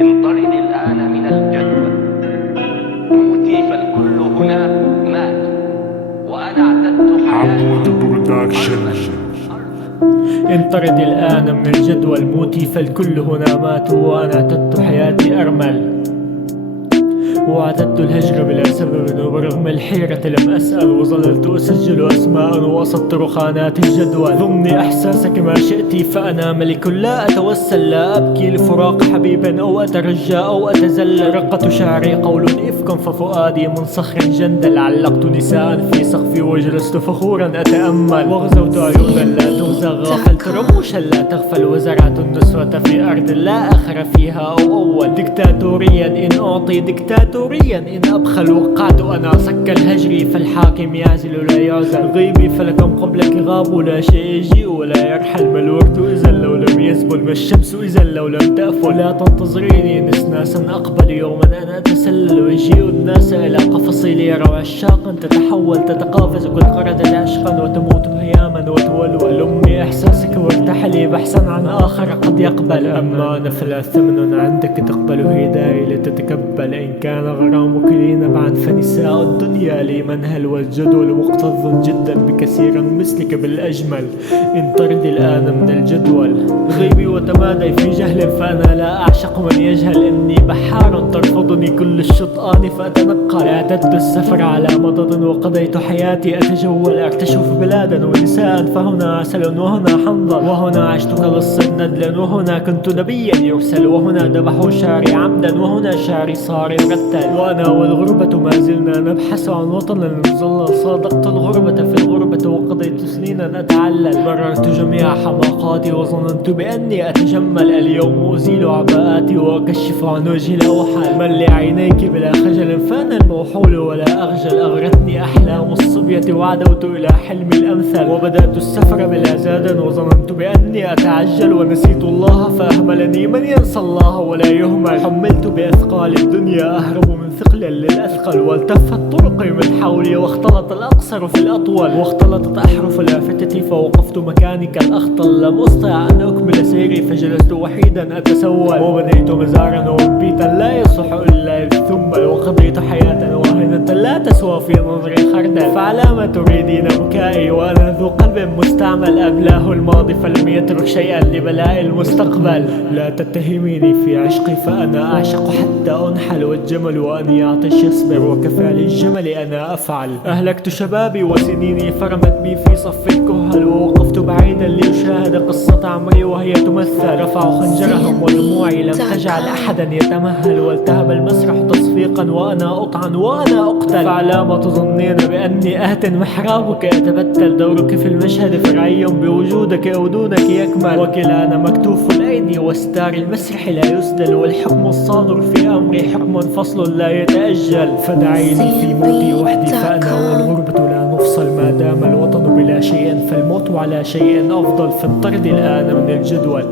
انطرد الآن من الجدول. موتي فالكل هنا مات، وأنا اعتدت عبود حياتي برودكشن. انطرد الآن من الجدول. موتي فالكل هنا مات، وأنا اعتدت حياتي أرمل، واعتدت الهجر بلا سبب، وبرغم الحيرة لم أسأل، وظللت أسجل أسماء وأسطر خانات الجدول. ضمني إحساسك ما شئت فأنا ملك، لا أتوسل، لا أبكي لفراق حبيب أو أترجى أو أتذلل. رقة شعري قول إفك ففؤادي من صخر جندل. علقت نساء في سقفي وجلست فخورا أتأمل، وغزوت عيونا لا تغزى، غافلت رموشا لا تغفل، وزرعت النسوة في أرض لا آخر فيها أو أول. دكتاتوريا إن أعطي، دكتاتوريا إن أبخل، وقعت أنا صك الهجر فالحاكم يعزل لا يعزل. غيبي فلكم قبلك غاب، لا شيء يجيء ولا يرحل. ما الورد إذا لو لم يزبل، ما الشمس إذا لو لم تأفل. لا تنتظريني نسناسا أقبل، يوما أنا أتسلل ويجيء الناس إلى قفصي ليروا عشاقا. تتحول تتقافز كل قردة عشقا، وتموت هياما وتولول. أمي إحساسك وارتحلي بحثا عن آخر قد يقبل، أما أنا فلا ثمن عندك تقبل هداي لتتكبل. إن كان غرامك لي نبعا فنساء الدنيا لي منهل، والجدول مكتظ جدا بكثير مثلك بالأجمل. انطرد الآن من الجدول. غيبي وتمادي في جهل فأنا لا أعشق من يجهل. إني بحار ترفضني كل الشطآن فأتنقل. اعتدت السفر على مضض، وقضيت حياتي أتجول أكتشف بلادا ونساء. فهنا عسل وهنا حنظل، وهنا عشت كلص ندلا، وهنا كنت نبيا يرسل. وهنا ذبحوا شعري عمدا، وهنا شعري صار يرتل. وأنا والغربة ما زلنا نبحث عن وطن نظل. صادقت الغربة في الغربة، وقضيت سنينا أتعلل. بررت جميع حماقاتي، وظننت بأني أتجمل. اليوم أزيل عباءاتي وأكشف عن وجهي الأوحل. من لعينيك بلا خجل فأنا الموحول ولا أخجل. أغرتني أحلام الصبية وعدوت إلى حلمي الأمثل. وبدأت السفر بلا زاد، وظننت بأني أتعجل. ونسيت الله فأهملني، من ينسى الله ولا يهمل. حملت بأثقال الدنيا أهرب من ثقل للأثقل. والتفت طرقي من حولي، واختلط الأقصر في الأطول. واختلطت أحرف لافتتي، فوقفت مكاني كالأخطل. لم أستطع أن أكمل سيري، فجلست وحيدا أتسول. وبنيت مزارا وبيتا لا يصح إلا الثمل. وقضيت حياة واهنة لا تسوى في نظري خردل. فعلى ما تريدين بكائي وأنا ذو قلب مستعمل؟ أبلاه الماضي فلم يترك شيئا لبلاء المستقبل. لا تتهميني في عشقي فأنا أعشق حتى أنحل. والجمل وأن يعطش يصبر، وكفى للجمل أنا أفعل. أهلكت شبابي وسنيني فرمت بي في صف الكهل. ووقفت بعيدا لأشاهد قصة عمري وهي تمثل. رفعوا خنجرهم ودموعي لم تجعل أحدا يتمهل. والتهب المسرح تصفيقا وأنا أطعن وأنا أقتل. فعلى ما تظنين بأني أهتن محرابك يتبتل. دورك في المشهد فرعي بوجودك أو دونك يكمل. وكلانا مكتوف الأيدي، وستار المسرح لا يسدل. والحكم الصادر في أمري حكم فصل لا يتأجل. فدعيني في موتي وحدي فأنا والغربة لا نفصل. ما دام الوطن بلا شيء فالموت على شيء أفضل. فانطرد الآن من الجدول.